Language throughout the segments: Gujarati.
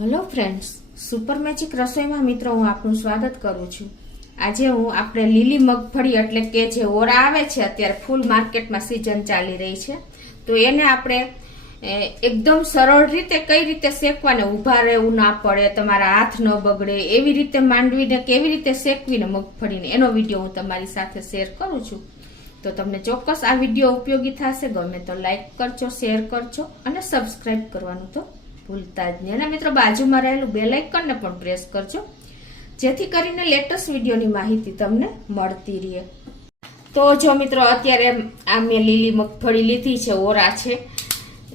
હેલો ફ્રેન્ડ્સ, સુપર મેજિક રસોઈમાં મિત્રો હું આપનું સ્વાગત કરું છું। આજે હું આપણે લીલી મગફળી એટલે કે જે ઓરા આવે છે, અત્યારે ફૂલ માર્કેટમાં સીઝન ચાલી રહી છે, તો એને આપણે એકદમ સરળ રીતે કઈ રીતે શેકવાને, ઊભા રહેવું ના પડે, તમારા હાથ ન બગડે એવી રીતે માંડવીને કેવી રીતે શેકવીને મગફળીને એનો વિડીયો હું તમારી સાથે શેર કરું છું। તો તમને ચોક્કસ આ વિડીયો ઉપયોગી થશે। ગમે તો લાઈક કરજો, શેર કરજો અને સબસ્ક્રાઇબ કરવાનું તો ભૂલતા જ નહીં। અને મિત્રો બાજુમાં રહેલું બેલ આઇકનને પણ પ્રેસ કરજો, જેથી કરીને લેટેસ્ટ વિડીયોની માહિતી તમને મળતી રહે। તો જો મિત્રો, અત્યારે આ મેં લીલી મગફળી લીધી છે, ઓરા છે,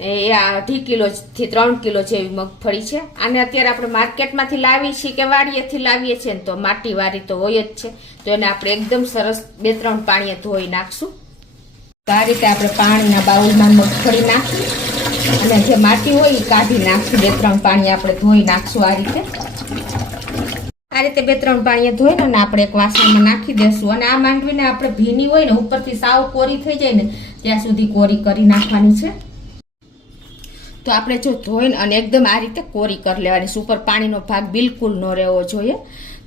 એ 2.5 કિલોથી 3 કિલો જેવી મગફળી છે। આને અત્યારે આપણે માર્કેટમાંથી લાવી છીએ કે વાડીએથી લાવીએ છીએ ને તો માટી વાળી તો હોય જ છે, તો એને આપણે એકદમ સરસ 2-3 પાણીએ ધોઈ નાખશું। તો આ રીતે આપણે પાણીના બાઉલમાં મગફળી નાખી અને જે માટી હોય એ કાઢી નાખશું। 2-3 પાણી આપણે ધોઈ નાખશું। આ રીતે 2-3 પાણીએ ધોઈને અને આપણે એક વાસણમાં નાખી દેશું। અને આ માંડવીને આપણે ભીની હોય ને ઉપરથી સાવ કોરી થઈ જાય ને ત્યાં સુધી કોરી કરી નાખવાની છે। તો આપણે જો ધોઈને અને એકદમ આ રીતે કોરી કરી લેવાની, ઉપર પાણીનો ભાગ બિલકુલ ન રહેવો જોઈએ,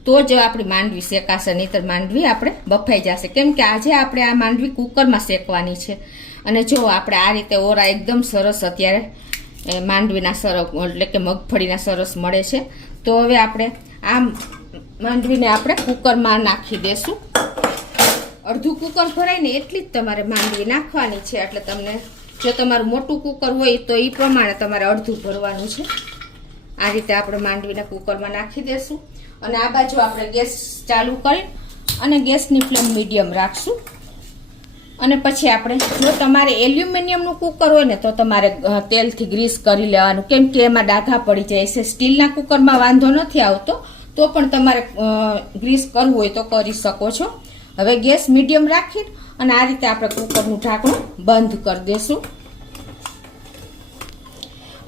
તો જ આપણી માંડવી શેકાશે, નહીંતર માંડવી આપણે બફાઈ જશે। કેમ કે આજે આપણે આ માંડવી કુકરમાં શેકવાની છે। અને જો આપણે આ રીતે ઓરા એકદમ સરસ અત્યારે માંડવીના સરસ એટલે કે મગફળીના સરસ મળે છે। તો હવે આપણે આ માંડવીને આપણે કુકરમાં નાખી દેશું। અડધું કુકર ભરાય ને એટલી જ તમારે માંડવી નાખવાની છે, એટલે તમને જો તમારું મોટું કુકર હોય તો એ પ્રમાણે તમારે અડધું ભરવાનું છે। આ રીતે આપણે માંડવીને કુકરમાં નાખી દેશું અને આ બાજુ આપણે ગેસ ચાલુ કરી અને ગેસની ફ્લેમ મીડિયમ રાખશું। અને પછી આપણે જો તમારે એલ્યુમિનિયમનું કુકર હોય ને તો તમારે તેલથી ગ્રીસ કરી લેવાનું, કેમ કે એમાં ડાઘા પડી જાય છે। સ્ટીલના કુકરમાં વાંધો નથી આવતો, તો પણ તમારે ગ્રીસ કરવું હોય તો કરી શકો છો। હવે ગેસ મીડિયમ રાખીને અને આ રીતે આપણે કુકરનું ઢાંકણું બંધ કરી દેશું।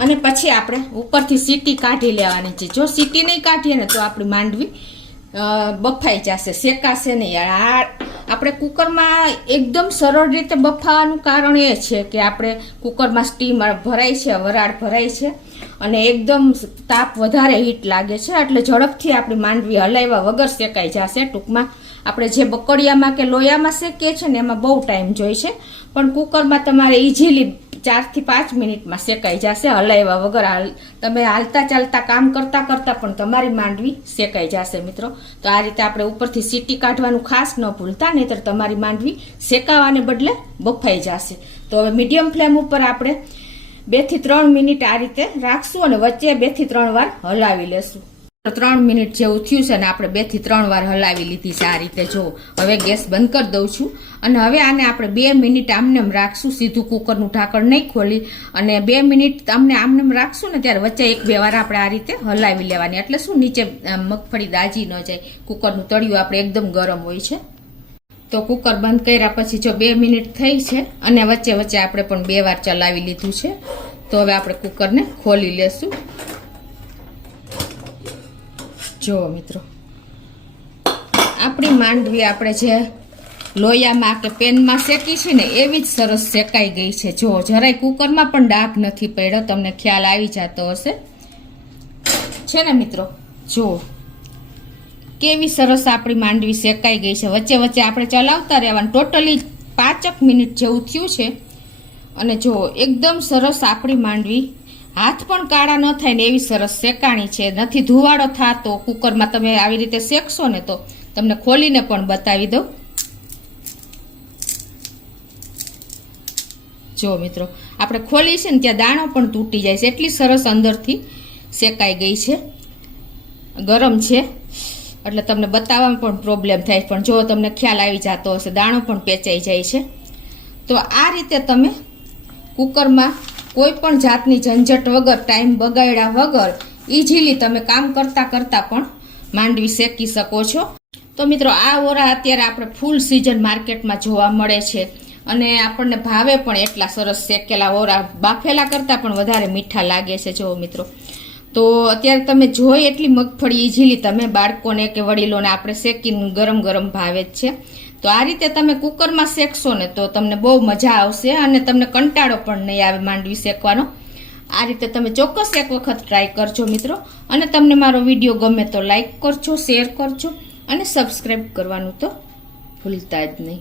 અને પછી આપણે ઉપરથી સીટી કાઢી લેવાની છે। જો સીટી નહીં કાઢીએ ને તો આપણી માંડવી બફાઈ જશે, શેકાશે નહીં। આપણે કુકરમાં એકદમ સરળ રીતે બફાવાનું કારણ એ છે કે આપણે કુકરમાં સ્ટીમ ભરાય છે, વરાળ ભરાય છે અને એકદમ તાપ વધારે હીટ લાગે છે, એટલે ઝડપથી આપણી માંડવી હલાવ્યા વગર શેકાઈ જશે। ટૂંકમાં આપણે જે બકડિયામાં કે લોયામાં શેકીએ છીએ ને એમાં બહુ ટાઈમ જોઈએ છે, પણ કુકરમાં તમારે ઇઝીલી 4 થી 5 મિનિટમાં શેકાઈ જશે હલાવ્યા વગર। તમે હાલતા ચાલતા કામ કરતા કરતા પણ તમારી માંડવી શેકાઈ જશે મિત્રો। તો આ રીતે આપણે ઉપરથી સીટી કાઢવાનું ખાસ ન ભૂલતા, નહીંતર તમારી માંડવી શેકાવાને બદલે બફાઈ જશે। તો હવે મીડિયમ ફ્લેમ ઉપર આપણે 2 થી 3 મિનિટ આ રીતે રાખશું અને વચ્ચે 2 થી 3 વાર હલાવી લેશું। 3 મિનિટ જેવું થયું છે ને આપણે 2 થી 3 વાર હલાવી લીધી છે। આ રીતે જો હવે ગેસ બંધ કરી દઉં છું અને હવે આને આપણે 2 મિનિટ આમનેમ રાખશું, સીધું કુકરનું ઢાંકણ નહીં ખોલી અને 2 મિનિટ આમને આમનેમ રાખશું ને ત્યારે વચ્ચે 1-2 વાર આપણે આ રીતે હલાવી લેવાની, એટલે શું નીચે મગફળી દાજી ન જાય। કુકરનું તળિયું આપણે એકદમ ગરમ હોય છે। તો કુકર બંધ કર્યા પછી જો 2 મિનિટ થઈ છે અને વચ્ચે વચ્ચે આપણે પણ 2 વાર ચલાવી લીધું છે। તો હવે આપણે કુકરને ખોલી લેશું। જો મિત્રો, આપણી માંડવી આપણે જે લોયામાં કે પેનમાં શેકી છે ને એવી જ સરસ શેકાઈ ગઈ છે। જો જરાય કુકરમાં પણ ડાઘ નથી પડ્યો, તમને ખ્યાલ આવી જતો હશે છે ને મિત્રો। જો કેવી સરસ આપણી માંડવી શેકાઈ ગઈ છે। વચ્ચે વચ્ચે આપણે ચલાવતા રહેવાનું। ટોટલી 5 મિનિટ જેવું થયું છે અને જો એકદમ સરસ આપણી માંડવી હાથ પણ કાળા ન થાય ને એવી સરસ શેકાણી છે। નથી ધુવાડો થતો કુકરમાં, તમે આવી રીતે શેકશો ને તો તમને ખોલીને પણ બતાવી દઉં। જો મિત્રો, આપણે ખોલી છે ને ત્યાં દાણો પણ તૂટી જાય છે, એટલી સરસ અંદરથી શેકાઈ ગઈ છે। ગરમ છે એટલે તમને બતાવવામાં પણ પ્રોબ્લેમ થાય, પણ જો તમને ખ્યાલ આવી જતો હશે, દાણો પણ પેચાઈ જાય છે। તો આ રીતે તમે કુકરમાં કોઈ પણ જાતની ઝંઝટ વગર, ટાઈમ બગાડ્યા વગર ઇઝીલી તમે કામ કરતા કરતા પણ માંડવી શેકી શકો છો। તો મિત્રો, આ ઓરા અત્યારે આપણે ફૂલ સિઝન માર્કેટમાં જોવા મળે છે અને આપણને ભાવે પણ એટલા સરસ શેકેલા ઓરા, બાફેલા કરતાં પણ વધારે મીઠા લાગે છે। જો મિત્રો, તો અત્યારે તમે જોઈ એટલી મગફળી ઇઝીલી તમે બાળકોને કે વડીલોને આપણે શેકીને ગરમ ગરમ ભાવે જ છે। તો આ રીતે તમે કુકરમાં શેકશો ને તો તમને બહુ મજા આવશે અને તમને કંટાળો પણ નહીં આવે માંડવી શેકવાનો। આ રીતે તમે ચોક્કસ એક વખત ટ્રાય કરજો મિત્રો. અને તમને મારો વિડીયો ગમે તો લાઈક કરજો, શેર કરજો અને સબસ્ક્રાઈબ કરવાનું તો ભૂલતા જ નહીં.